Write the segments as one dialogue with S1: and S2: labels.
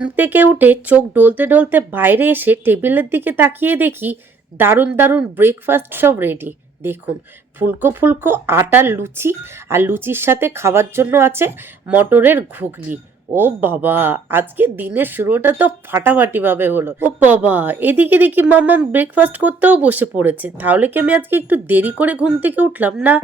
S1: থেকে উঠে চোখ ডলতে ডলতে বাইরে এসে টেবিলের দিকে তাকিয়ে দেখি দারুণ দারুণ ব্রেকফাস্ট সব রেডি দেখুন, ফুলকো ফুলকো আটার লুচি, আর লুচির সাথে খাওয়ার জন্য আছে মটরের ঘুগনি। ও বাবা, আজকে দিনের শুরুটা তো ফাটাফাটি ভাবে হলো। ও বাবা, এদিকে দেখি মাম্মা ব্রেকফাস্ট করতেও বসে পড়েছে। তাহলে কি আমি আজকে একটু দেরি করে ঘুম থেকে উঠলাম? না,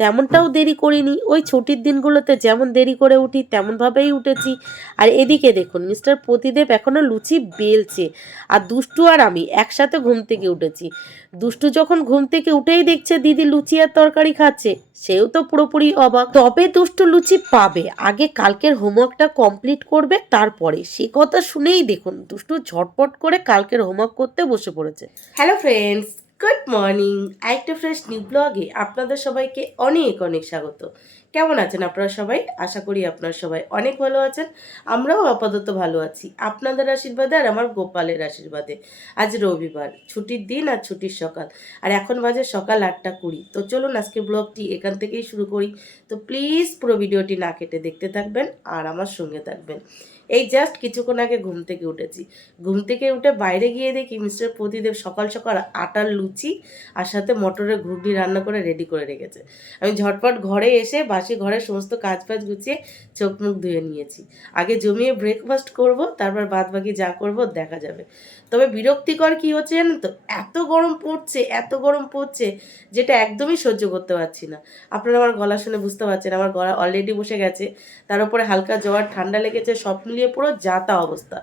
S1: তেমনটাও দেরি করিনি। ওই ছুটির দিনগুলোতে যেমন দেরি করে উঠি, তেমনভাবেই উঠেছি। আর এদিকে দেখুন, মিস্টার প্রতিদেব এখনও লুচি বেলছে। আর দুষ্টু আর আমি একসাথে ঘুম থেকে উঠেছি। দুষ্টু যখন ঘুম থেকে উঠেই দেখছে দিদি লুচি আর তরকারি খাচ্ছে, সেও তো পুরোপুরি অবাক। তবে দুষ্টু লুচি পাবে। আগে কালকের হোমওয়ার্কটা কমপ্লিট করবে তারপরে। সে কথা শুনেই দেখুন, দুষ্টু ঝটপট করে কালকের হোমওয়ার্ক করতে বসে পড়েছে। হ্যালো ফ্রেন্ডস গুড মর্নিং আরেকটা ফ্রেশ নিউ ব্লগে আপনাদের সবাইকে অনেক অনেক স্বাগত। কেমন আছেন আপনারা সবাই? আশা করি আপনারা সবাই অনেক ভালো আছেন। আমরাও আপাতত ভালো আছি। আপনাদের আশীর্বাদে আর আমার গোপালের আশীর্বাদে। আজ রবিবার, ছুটির দিন আর ছুটির সকাল। আর এখন বাজে সকাল আটটা কুড়ি। তো চলুন আজকে ব্লগটি এখান থেকেই শুরু করি। তো প্লিজ পুরো ভিডিওটি না কেটে দেখতে থাকবেন আর আমার সঙ্গে থাকবেন। এই জাস্ট কিছুক্ষণ আগে ঘুম থেকে উঠেছি। ঘুম থেকে উঠে বাইরে গিয়ে দেখি মিস্টার প্রতিদেব সকাল সকাল আটার লুচি আর সাথে মটরের ঘুগনি রান্না করে রেডি করে রেখেছে। আমি ঝটপট ঘরে এসে বাসি ঘরের সমস্ত কাজ ফাজ গুছিয়ে চোখ মুখ ধুয়ে নিয়েছি। আগে জমিয়ে ব্রেকফাস্ট করব, তারপর বাদ বাকি যা করব দেখা যাবে। তবে বিরক্তিকর কি হচ্ছে জানেন তো? এত গরম পড়ছে, এত গরম পড়ছে যেটা একদমই সহ্য করতে পারছি না। আপনারা আমার গলা শুনে বুঝতে পারছেন, আমার গলা অলরেডি বসে গেছে। তার উপরে হালকা জ্বর, ঠান্ডা লেগেছে সব মিলিয়ে পুরো যাতা অবস্থা।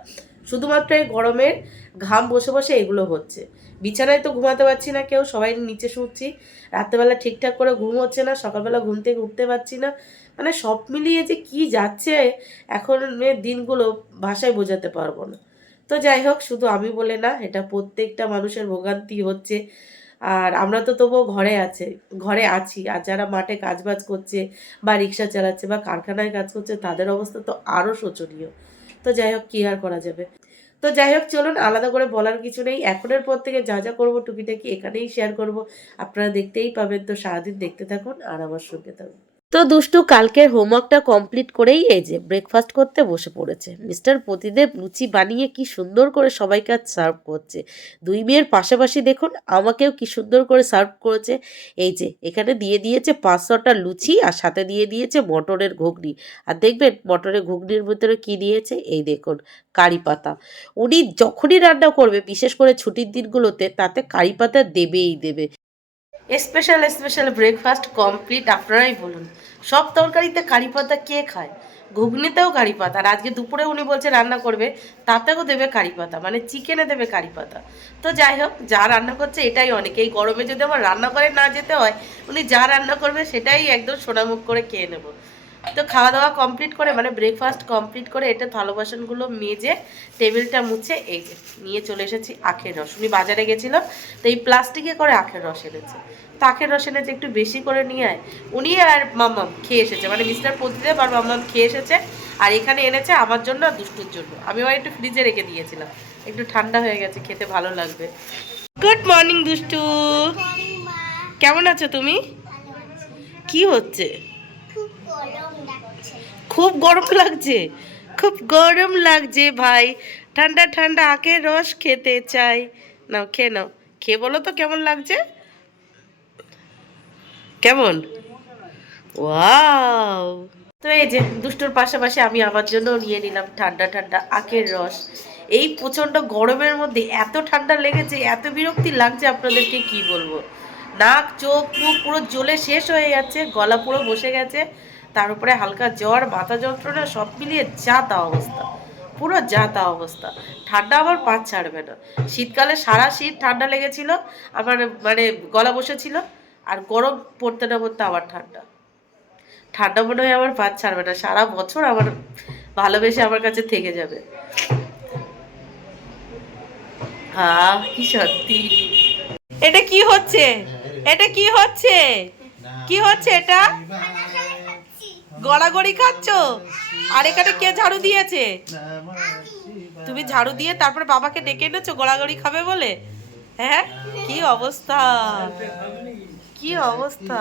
S1: শুধুমাত্র এই গরমের ঘাম বসে বসে এগুলো হচ্ছে। বিছানায় তো ঘুমাতে পারছি না কেউ, সবাই নিচে শুচ্ছি। রাত্রেবেলা ঠিকঠাক করে ঘুম হচ্ছে না, সকালবেলা ঘুম থেকে উঠতে পারছি না। মানে সব মিলিয়ে যে কি যাচ্ছে, এখন দিনগুলো ভাষায় বোঝাতে পারব না। তো যাই হোক, শুধু আমি বলে না, এটা প্রত্যেকটা মানুষের ভোগান্তি হচ্ছে। আর আমরা তো তবুও ঘরে আছে, ঘরে আছি। আর যারা মাঠে কাজবাজ করছে বা রিক্সা চালাচ্ছে বা কারখানায় কাজ করছে, তাদের অবস্থা তো আরও শোচনীয়। তো যাই হোক, কী আর করা যাবে? তো যাই হোক, চলুন আলাদা করে বলার কিছু নেই। এখনের পর থেকে যা যা করব টুকিটাকি এখানেই শেয়ার করব। আপনারা দেখতেই পাবেন। তো সারাদিন দেখতে থাকুন আর আমার সঙ্গে থাকুন। তো দুষ্টু কালকের হোমওয়ার্কটা কমপ্লিট করেই এই যে ব্রেকফাস্ট করতে বসে পড়েছে। মিস্টার প্রতিদেব লুচি বানিয়ে কি সুন্দর করে সবাইকে আজ সার্ভ করছে। দুই মেয়ের পাশাপাশি দেখুন, আমাকেও কি সুন্দর করে সার্ভ করেছে। এই যে, এখানে দিয়ে দিয়েছে পাঁচশোটা লুচি আর সাথে দিয়ে দিয়েছে মটরের ঘুগনি। আর দেখবেন, মটরের ঘুগনির ভিতরে কি দিয়েছে? এই দেখুন, কারি পাতা। উনি যখনই রান্না করবে, বিশেষ করে ছুটির দিনগুলোতে, তাতে কারি পাতা দেবেই দেবে। স্পেশাল স্পেশাল ব্রেকফাস্ট কমপ্লিট আপনারাই বলুন। সব তরকারিতে কারি পাতা কে খায়? ঘুগনিতেও কারি পাতা। আর আজকে দুপুরে উনি বলছে রান্না করবে, তাতেও দেবে কারি পাতা মানে চিকেনে দেবে কারি পাতা। তো যাই হোক, যা রান্না করছে এটাই অনেক। এই গরমে যদি আমার রান্না করে না যেতে হয়, উনি যা রান্না করবে সেটাই একদম সোনামুখ করে খেয়ে নেব। তো খাওয়া দাওয়া কমপ্লিট করে মানে ব্রেকফাস্ট কমপ্লিট করে এটা থালো বাসনগুলো মেজে টেবিলটা মুছে এই যে নিয়ে চলে এসেছি আখের রস। উনি বাজারে গেছিলাম তো এই প্লাস্টিকে করে আখের রস এনেছে। তো আখের রস এনেছে একটু বেশি করে নিয়ে আয়। উনি আর মাম্মাম খেয়ে এসেছে মানে মিস্টার প্রতিদেব আর মাম্মাম খেয়ে এসেছে। আর এখানে এনেছে আমার জন্য আর দুষ্টুর জন্য। আমি আবার একটু ফ্রিজে রেখে দিয়েছিলাম। একটু ঠান্ডা হয়ে গেছে খেতে ভালো লাগবে। গুড মর্নিং দুষ্টু। কেমন আছো তুমি? কি হচ্ছে? খুব গরম লাগছে। খুব গরম লাগছে ভাই। ঠান্ডা ঠান্ডা, আখের রস খেতে চাই। নাও, খেয়ে নাও। খেয়ে বলো তো কেমন লাগছে? কেমন? ওয়াও! তো এই যে দুষ্টুর পাশাপাশি আমি আমার জন্য নিয়ে নিলাম ঠান্ডা ঠান্ডা, আখের রস। এই প্রচণ্ড গরমের মধ্যে এত ঠান্ডা লেগেছে, এত বিরক্তি লাগছে আপনাদেরকে কি বলব? নাক, চোখ, মুখ পুরো জ্বলে শেষ হয়ে যাচ্ছে, গলা পুরো বসে গেছে। তার উপরে হালকা জ্বর, মাথা যন্ত্রণা, সব মিলিয়ে যা তা অবস্থা, পুরো যা তা অবস্থা। ঠান্ডা আবার পাঁচ ছাড়বে না। শীতকালে সারা শীত ঠান্ডা লেগেছিল আমার মানে গলা বসেছিল, আর গরম পড়তে না পড়তে আবার ঠান্ডা। ঠান্ডা মনে হয় আমার পাঁচ ছাড়বে না, সারা বছর আমার ভালোবেসে আমার কাছে থেকে যাবে। হ্যাঁ কি সত্যি। এটা কি হচ্ছে? এটা কি হচ্ছে? কি হচ্ছে এটা? গড়াগড়ি খাচ্ছ? আর এখানে কে ঝাড়ু দিয়েছে? তুমি ঝাড়ু দিয়ে তারপরে বাবাকে ডেকে এনেছো, গড়াগড়ি খাবে বলে? হ্যাঁ? কি অবস্থা? কি অবস্থা?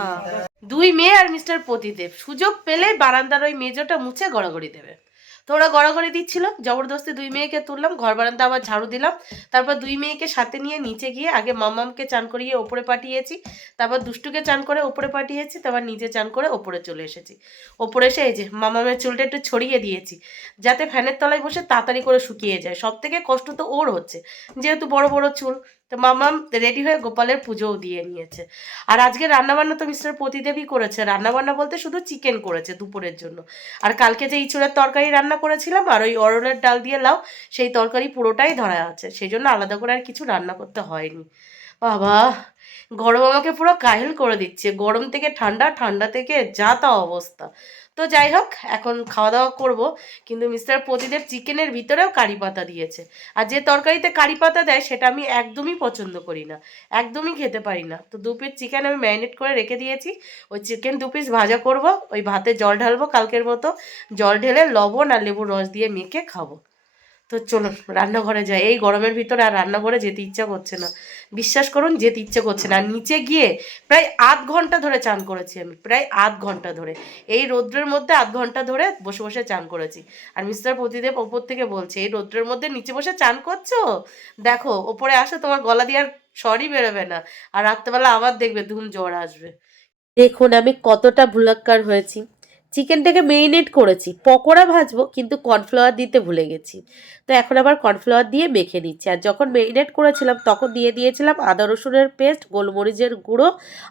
S1: দুই মেয়ে আর মিস্টার প্রতিদেব সুযোগ পেলে বারান্দার ওই মেজোটা মুছে গড়াগড়ি দেবে। তো ওরা গড়াগড়ি দিচ্ছিল, জবরদস্তি দুই মেয়েকে তুললাম, ঘর বারান্দা আবার ঝাড়ু দিলাম, তারপর দুই মেয়েকে সাথে নিয়ে নিচে গিয়ে আগে মামামকে চান করিয়ে ওপরে পাঠিয়েছি, তারপর দুষ্টুকে চান করে ওপরে পাঠিয়েছি, তারপর নিজে চান করে ওপরে চলে এসেছি। ওপরে এসে এই যে মামামের চুলটা একটু ছড়িয়ে দিয়েছি, যাতে ফ্যানের তলায় বসে তাড়াতাড়ি করে শুকিয়ে যায় সব থেকে কষ্ট তো ওর হচ্ছে, যেহেতু বড় বড় চুল তো মামাম রেডি হয়ে গোপালের পুজোও দিয়ে নিয়েছে। আর আজকে রান্নাবান্না তো মিস্টার প্রতিদেবই করেছে। রান্নাবান্না বলতে শুধু চিকেন করেছে দুপুরের জন্য। আর কালকে যে ইঁচড়ের তরকারি রান্না করেছিলাম আর ওই অরলের ডাল দিয়ে লাউ, সেই তরকারি পুরোটাই ধরা আছে। সেই জন্য আলাদা করে আর কিছু রান্না করতে হয়নি। বাবা, গরম আমাকে পুরো কাহিল করে দিচ্ছে। গরম থেকে ঠান্ডা ঠান্ডা থেকে যা তা অবস্থা। তো যাই হোক, এখন খাওয়া দাওয়া করব। কিন্তু মিস্টার প্রতিদেব চিকেনের ভিতরেও কারি পাতা দিয়েছে। আর যে তরকারিতে কারি পাতা দেয়, সেটা আমি একদমই পছন্দ করি না। একদমই খেতে পারি না। তো দু পিস চিকেন আমি ম্যারিনেট করে রেখে দিয়েছি। ওই চিকেন দু পিস ভাজা করব। ওই ভাতে জল ঢালবো কালকের মতো। জল ঢেলে লবণ আর লেবুর রস দিয়ে মেখে খাব। তো চলুন, রান্নাঘরে যাই। এই গরমের ভিতরে আর রান্নাঘরে যেতে ইচ্ছা করছে না। বিশ্বাস করুন, যেতে ইচ্ছে করছে না। নিচে গিয়ে প্রায় আধ ঘণ্টা ধরে চান করেছি আমি, প্রায় আধ ঘণ্টা ধরে। এই রৌদ্রের মধ্যে আধ ঘণ্টা ধরে বসে বসে চান করেছি। আর মিস্টার প্রতিদেব ওপর থেকে বলছে, এই রৌদ্রের মধ্যে নিচে বসে চান করছ? দেখো, ওপরে আসো, তোমার গলা দিয়ে আর সরই বেরোবে না। আর রাত্রেবেলা আবার দেখবে ধুম জ্বর আসবে। দেখুন, আমি কতটা ভুলাক্কার হয়েছি। চিকেনটাকে মেরিনেট করেছি। পকোড়া ভাজবো, কিন্তু কর্নফ্লাওয়ার দিতে ভুলে গেছি। তো এখন আবার কর্নফ্লাওয়ার দিয়ে মেখে নিচ্ছি। আর যখন মেরিনেট করেছিলাম, তখন দিয়ে দিয়েছিলাম আদা রসুনের পেস্ট গোলমরিচের গুঁড়ো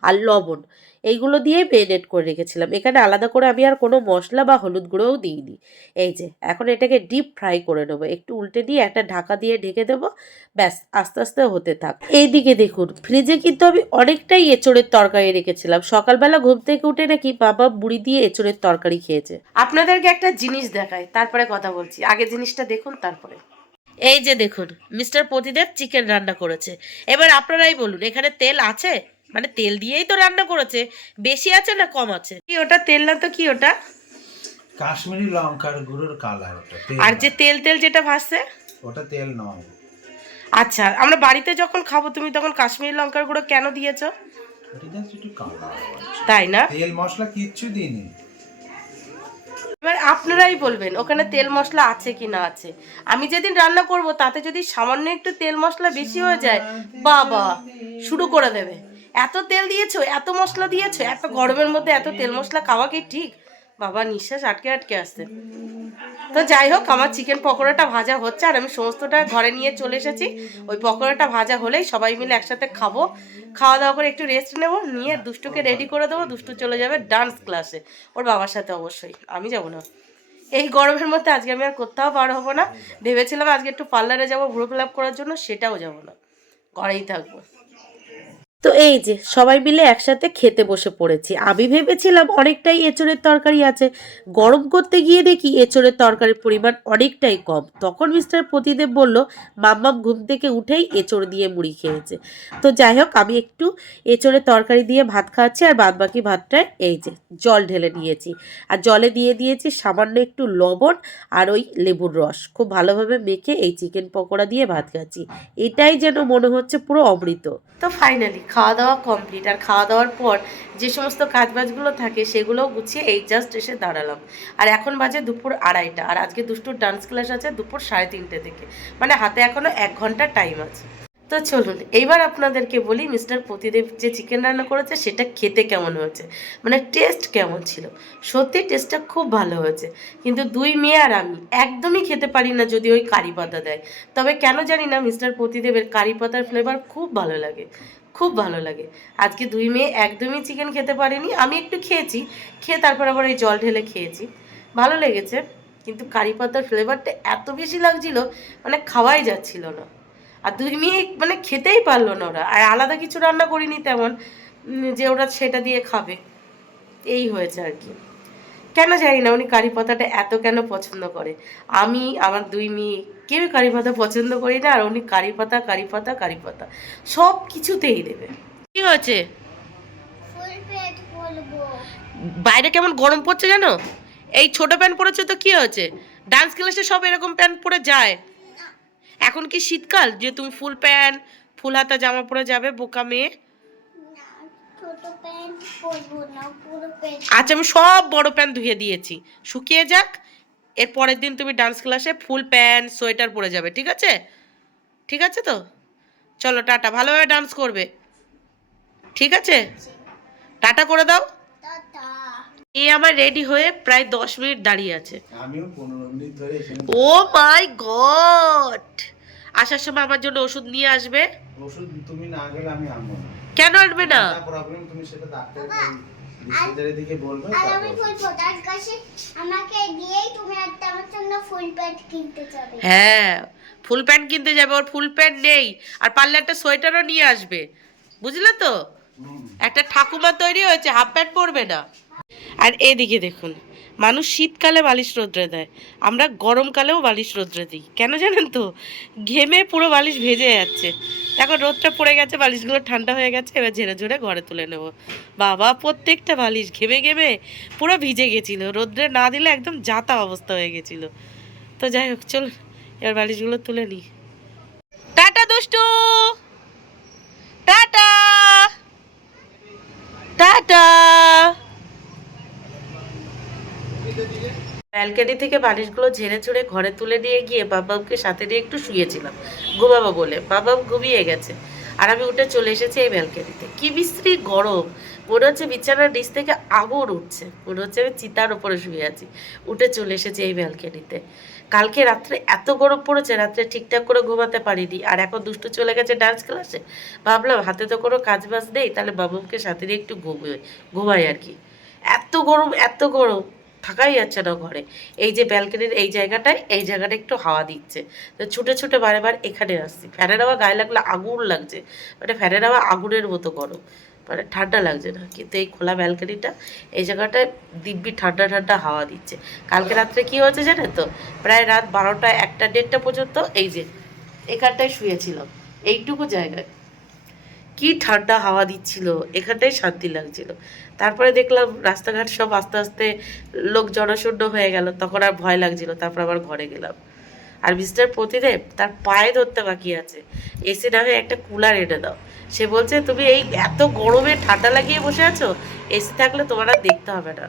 S1: আর লবণ। এইগুলো দিয়ে মেরিনেট করে রেখেছিলাম। এখানে আলাদা করে আমি আর কোনো মশলা বা হলুদ গুঁড়োও দিইনি। এই যে এখন এটাকে ডিপ ফ্রাই করে নেব। একটু উল্টে দিয়ে একটা ঢাকা দিয়ে ঢেকে দেবো। ব্যাস আস্তে আস্তে হতে থাক। এইদিকে দেখুন ফ্রিজে কিন্তু আমি অনেকটাই এঁচড়ের তরকারি রেখেছিলাম। সকালবেলা ঘুম থেকে উঠে নাকি বাবা বুড়ি দিয়ে এঁচড়ের তরকারি খেয়েছে। আপনাদেরকে একটা জিনিস দেখায় তারপরে কথা বলছি। আগে জিনিসটা দেখুন তারপরে। এই যে দেখুন মিস্টার প্রতিদেব চিকেন রান্না করেছে। এবার আপনারাই বলুন এখানে তেল আছে? মানে তেল দিয়েই তো রান্না করেছে। বেশি আছে না কম আছে? কি ওটা তেল না তো কি ওটা?
S2: কাশ্মীরি লঙ্কার গুঁড়োর কালার ওটা
S1: আর যে তেল তেল যেটা ভাসছে?
S2: ওটা তেল নয়।
S1: আচ্ছা আমরা বাড়িতে যখন খাব তুমি তখন কাশ্মীরি লঙ্কার গুঁড়ো কেন দিয়েছ? তাই না?
S2: তেল মশলা কিচ্ছু দিইনি।
S1: এবার আপনারাই বলবেন ওখানে তেল মশলা আছে কি না আছে? আমি যেদিন রান্না করব তাতে যদি সামান্য একটু তেল মশলা বেশি হয়ে যায় বাবা শুরু করে দেবে। এত তেল দিয়েছ, এত মশলা দিয়েছ, এত গরমের মধ্যে এত তেল মশলা খাওয়া কি ঠিক? বাবা, নিঃশ্বাস আটকে আটকে আসছে। তো যাই হোক, আমার চিকেন পকোড়াটা ভাজা হচ্ছে, আর আমি সমস্তটা ঘরে নিয়ে চলে এসেছি। ওই পকোড়াটা ভাজা হলেই সবাই মিলে একসাথে খাব। খাওয়া দাওয়া করে একটু রেস্ট নেব, নিয়ে দুষ্টুকে রেডি করে দেবো, দুষ্টু চলে যাবে ডান্স ক্লাসে ওর বাবার সাথে অবশ্যই। আমি যাব না। এই গরমের মধ্যে আজকে আমি আর কোথাও বার হব না। ভেবেছিলাম আজকে একটু পার্লারে যাব ভ্রু ফিল করার জন্য, সেটাও যাব না। ঘরেই থাকব। তো এই যে, সবাই মিলে একসাথে খেতে বসে পড়েছি। আমি ভেবেছিলাম অনেকটাই এঁচড়ের তরকারি আছে। গরম করতে গিয়ে দেখি এঁচড়ের তরকারির পরিমাণ অনেকটাই কম। তখন মিস্টার প্রতিদেব বলল, মাম্মাম ঘুম থেকে উঠেই এঁচড় দিয়ে মুড়ি খেয়েছে। তো যাই হোক, আমি একটু এঁচড়ের তরকারি দিয়ে ভাত খাচ্ছি আর বাদ বাকি ভাতটায় এই যে, জল ঢেলে নিয়েছি। আর জলে দিয়ে দিয়েছি সামান্য একটু লবণ আর ওই লেবুর রস। খুব ভালোভাবে মেখে এই চিকেন পকোড়া দিয়ে ভাত খাচ্ছি। এটাই যেন মনে হচ্ছে পুরো অমৃত। তো ফাইনালি খাওয়া দাওয়া কমপ্লিট আর খাওয়া দাওয়ার পর যে সমস্ত কাজবাজগুলো থাকে সেগুলোও গুছিয়ে এই জাস্ট এসে দাঁড়ালাম। আর এখন বাজে দুপুর আড়াইটা আর আজকে দুষ্টুর ডান্স ক্লাস আছে দুপুর সাড়ে তিনটে থেকে। মানে হাতে এখনও এক ঘণ্টা টাইম আছে। তো চলুন, এইবার আপনাদেরকে বলি মিস্টার প্রতিদেব যে চিকেন রান্না করেছে সেটা খেতে কেমন হয়েছে? মানে টেস্ট কেমন ছিল? সত্যি টেস্টটা খুব ভালো হয়েছে। কিন্তু দুই মেয়ে আর আমি একদমই খেতে পারি না যদি ওই কারি পাতা দেয়। তবে কেন জানি না মিস্টার প্রতিদেবের কারি পাতার ফ্লেভার খুব ভালো লাগে। খুব ভালো লাগে। আজকে দুই মেয়ে একদমই চিকেন খেতে পারেনি, আমি একটু খেয়েছি, খেয়ে তারপর আবার এই জল ঢেলে খেয়েছি। ভালো লেগেছে, কিন্তু কারি পাতার ফ্লেভারটা এত বেশি লাগছিল মানে খাওয়াই যাচ্ছিল না। আর দুই মেয়ে মানে খেতেই পারল না ওরা, আর আলাদা কিছু রান্না করিনি তেমন যে ওরা সেটা দিয়ে খাবে। এই হয়েছে আর কি। কেন জানি না উনি কারি পাতাটা এত কেন পছন্দ করে? আমি আমার দুই মেয়ে কেউ কারি পাতা পছন্দ করি না আর উনি কারি পাতা কারি পাতা কারি পাতা সব কিছুতেই দেবে। কি হয়েছে? বাইরে কেমন গরম পড়ছে জানো? এই ছোট প্যান্ট পরেছে তো কি হয়েছে? ডান্স ক্লাসে সব এরকম প্যান্ট পরে যায়? এখন কি শীতকাল? যে তুমি ফুল প্যান্ট ফুল হাতা জামা পরে যাবে বোকা মেয়ে? আচ্ছা আমি সব বড় প্যান্ট ধুয়ে দিয়েছি। শুকিয়ে যাক এর পরের দিন তুমি ডান্স ক্লাসে ফুল প্যান্ট সোয়েটার পরে যাবে ঠিক আছে? ঠিক আছে তো? চলো টাটা ভালোভাবে ডান্স করবে। ঠিক আছে? টাটা করে দাও। এই আমার রেডি হয়ে প্রায় দশ মিনিট দাঁড়িয়ে আছে।
S2: আমিও পনেরো মিনিট ধরে এখানে
S1: ও মাই গড! আসার সময় আমার জন্য ওষুধ নিয়ে আসবে।
S2: ওষুধ তুমি না গেলে আমি আনব না।
S1: কেন আনবে না?
S2: প্রবলেম তুমি সেটা ডাক্তারের দিকে বলবে
S3: আর আমি ফুল প্রদান কাছে আমাকে দিয়েই তুমি একটা আমার জন্য ফুল প্যান্ট কিনতে যাবে।
S1: হ্যাঁ ফুল প্যান্ট কিনতে যাবে ওর ফুল প্যান্ট নেই। আর পারলে একটা সোয়েটারও নিয়ে আসবে। বুঝলে তো? একটা ঠাকুমা তৈরি হয়েছে হাফ প্যান্ট পরবে না। আর এদিকে দেখুন মানুষ শীতকালে বালিশ রোদ্রে দেয়, আমরা গরমকালেও বালিশ রোদ্রে দিই। কেন জানেন তো? ঘেমে পুরো বালিশ ভেজে যাচ্ছে। এখন রোদটা পড়ে গেছে, বালিশগুলো ঠান্ডা হয়ে গেছে, এবার ঝেড়ে ঝেড়ে ঘরে তুলে নেব। বাবা, প্রত্যেকটা বালিশ ঘেমে ঘেমে পুরো ভিজে গেছিল, রোদ্রে না দিলে একদম যাতা অবস্থা হয়ে গেছিল। তো যাই হোক চল এবার বালিশগুলো তুলে নিই। টাটা, দুষ্টু! টাটা! ব্যালকনি থেকে বালিশগুলো ঝেড়ে ঝুড়ে ঘরে তুলে নিয়ে গিয়ে বাবাকে সাথে নিয়ে একটু শুয়েছিলাম। ঘুমাবো বলে। বাবা ঘুমিয়ে গেছে। আর আমি উঠে চলে এসেছি এই ব্যালকনিতে। কি বিশ্রী গরম। মনে হচ্ছে বিছানার নিচ থেকে আগুন উঠছে। মনে হচ্ছে আমি চিতার ওপরে শুয়ে আছি। উঠে চলে এসেছি এই ব্যালকনিতে। কালকে রাত্রে এত গরম পড়েছে, রাত্রে ঠিকঠাক করে ঘুমাতে পারিনি। আর এখন দুষ্টু চলে গেছে ডান্স ক্লাসে ভাবলাম হাতে তো কোনো কাজ বাজ নেই, তাহলে বাবুকে সাথে নিয়ে একটু ঘুমোই, ঘুমাই আর কি। এত গরম এত গরম। থাকাই যাচ্ছে না ঘরে। এই যে ব্যালকনির এই জায়গাটায়, এই জায়গাটা একটু হাওয়া দিচ্ছে। তো ছুটে ছুটে বারে বার এখানে আসছি। ফ্যানের হাওয়া গায়ে লাগলে আগুন লাগছে মানে ফ্যানের হাওয়া আগুনের মতো গরম। মানে ঠান্ডা লাগছে না। কিন্তু এই খোলা ব্যালকনিটা, এই জায়গাটায় দিব্যি ঠান্ডা ঠান্ডা হাওয়া দিচ্ছে। কালকে রাত্রে কি হয়েছে জানেন তো? প্রায় রাত বারোটা একটা, দেড়টা পর্যন্ত এই যে এখানটায় শুয়েছিলাম। এইটুকু জায়গায়। কি ঠান্ডা হাওয়া দিচ্ছিল, এখানটাই শান্তি লাগছিল। তারপরে দেখলাম রাস্তাঘাট সব আস্তে আস্তে লোক জনশূন্য হয়ে গেল, তখন আর ভয় লাগছিল, তারপর আবার ঘরে গেলাম। আর মিস্টার প্রতিদেব তার পায়ে ধরতে বাকি আছে, এসি না হয়ে একটা কুলার এনে দাও। সে বলছে, তুমি এই এত গরমে ঠান্ডা লাগিয়ে বসে আছো? এসি থাকলে তোমার আর দেখতে হবে না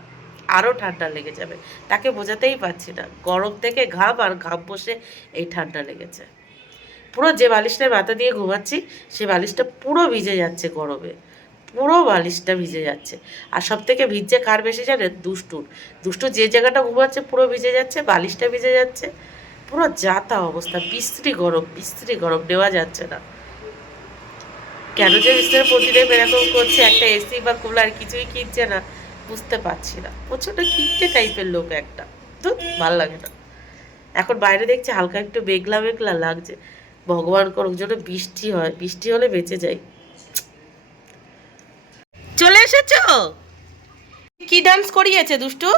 S1: আরও ঠান্ডা লেগে যাবে। তাকে বোঝাতেই পারছি না, গরম থেকে ঘাম আর ঘাম বসে এই ঠান্ডা লেগেছে। পুরো যে বালিশটা মাথা দিয়ে ঘুমাচ্ছি সে বালিশটা পুরো ভিজে যাচ্ছে গরমে। পুরো বালিশটা ভিজে যাচ্ছে। আর সব থেকে ভিজছে কার বেশি জানেন? দুষ্টুর। দুষ্টু যে জায়গাটা ঘুমাচ্ছে পুরো ভিজে যাচ্ছে, বালিশটা ভিজে যাচ্ছে। পুরো যাতা অবস্থা, বিশ্রী গরম বিশ্রী গরম, নেওয়া যাচ্ছে না। কেন যে মিস্টার প্রতিদিন এরকম করছে, একটা এসি বা কুলার কিছুই কিনছে না, বুঝতে পারছি না। প্রচণ্ড কিনতে টাইপের লোক একটা। তো ভালো লাগে না। এখন বাইরে দেখছি হালকা একটু মেঘলা মেঘলা লাগছে। ভগবান করুক যেন বৃষ্টি হয়। বৃষ্টি হলে বেঁচে যাই। চলে এসেছ? কি ডান্স করিয়েছে দুষ্টু?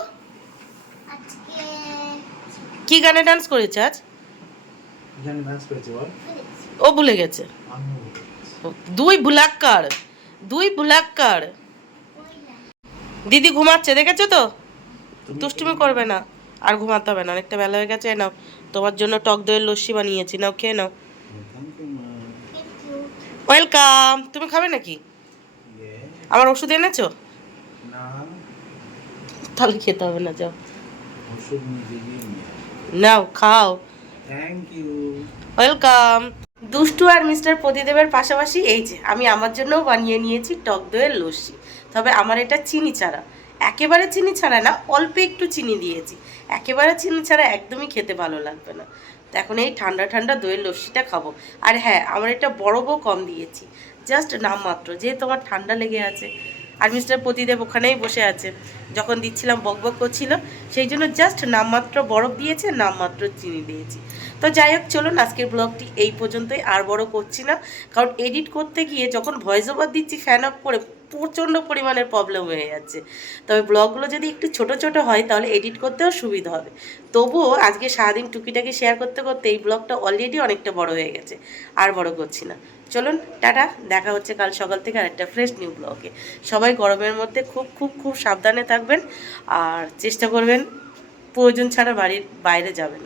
S3: আজকে
S1: কি গানে ডান্স করেছে আজ? ও ভুলে গেছে। দুই ভুলাক্কার দুই ভুলাক্কার। দিদি ঘুমাচ্ছে দেখেছ তো? দুষ্টুমি করবে না। আর ঘুমাতে হবে না অনেকটা বেলা হয়ে গেছে নাও। তোমার জন্য টক দইয়ের লস্যি বানিয়েছি নাও খেয়ে নাও। ওয়েলকাম। তুমি খাবে নাকি? আমার ওষুধ এনেছো? তাহলে খেতে হবে না যাও। নাও খাও।
S2: Thank you
S1: welcome. দুষ্টু আর মিস্টার প্রদীদেবের পাশাপাশি এই যে আমি আমার জন্যও বানিয়ে নিয়েছি টক দইয়ের লস্যি। তবে আমার এটা চিনি ছাড়া। একেবারে চিনি ছাড়া না অল্প একটু চিনি দিয়েছি। একেবারে চিনি ছাড়া একদমই খেতে ভালো লাগবে না। তো এখন এই ঠান্ডা ঠান্ডা দইয়ের লস্যিটা খাব। আর হ্যাঁ আমার এটা বরফও কম দিয়েছি। জাস্ট নামমাত্র যেহেতু আমার ঠান্ডা লেগে আছে। আর মিস্টার প্রতিদেব ওখানেই বসে আছে। যখন দিচ্ছিলাম বক বক করছিল, সেই জন্য জাস্ট নামমাত্র বরফ দিয়েছে নামমাত্র চিনি দিয়েছি। তো যাই হোক, চলুন আজকের ব্লগটি এই পর্যন্তই, আর বড় করছি না। কারণ এডিট করতে গিয়ে যখন ভয়েস ওভার দিচ্ছি ফ্যান অফ করে প্রচণ্ড পরিমাণের প্রবলেম হয়ে যাচ্ছে। তবে ব্লগগুলো যদি একটু ছোট ছোট হয়, তাহলে এডিট করতেও সুবিধা হবে। তবুও আজকে সারাদিন টুকিটাকি শেয়ার করতে করতে এই ব্লগটা অলরেডি অনেকটা বড় হয়ে গেছে, আর বড় করছি না। চলুন, টাটা, দেখা হচ্ছে কাল সকাল থেকে আরেকটা ফ্রেশ নিউ ব্লগে সবাই গরমের মধ্যে খুব খুব খুব সাবধানে থাকবেন, আর চেষ্টা করবেন প্রয়োজন ছাড়া বাড়ির বাইরে যাবেন।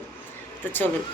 S1: তো চলুন।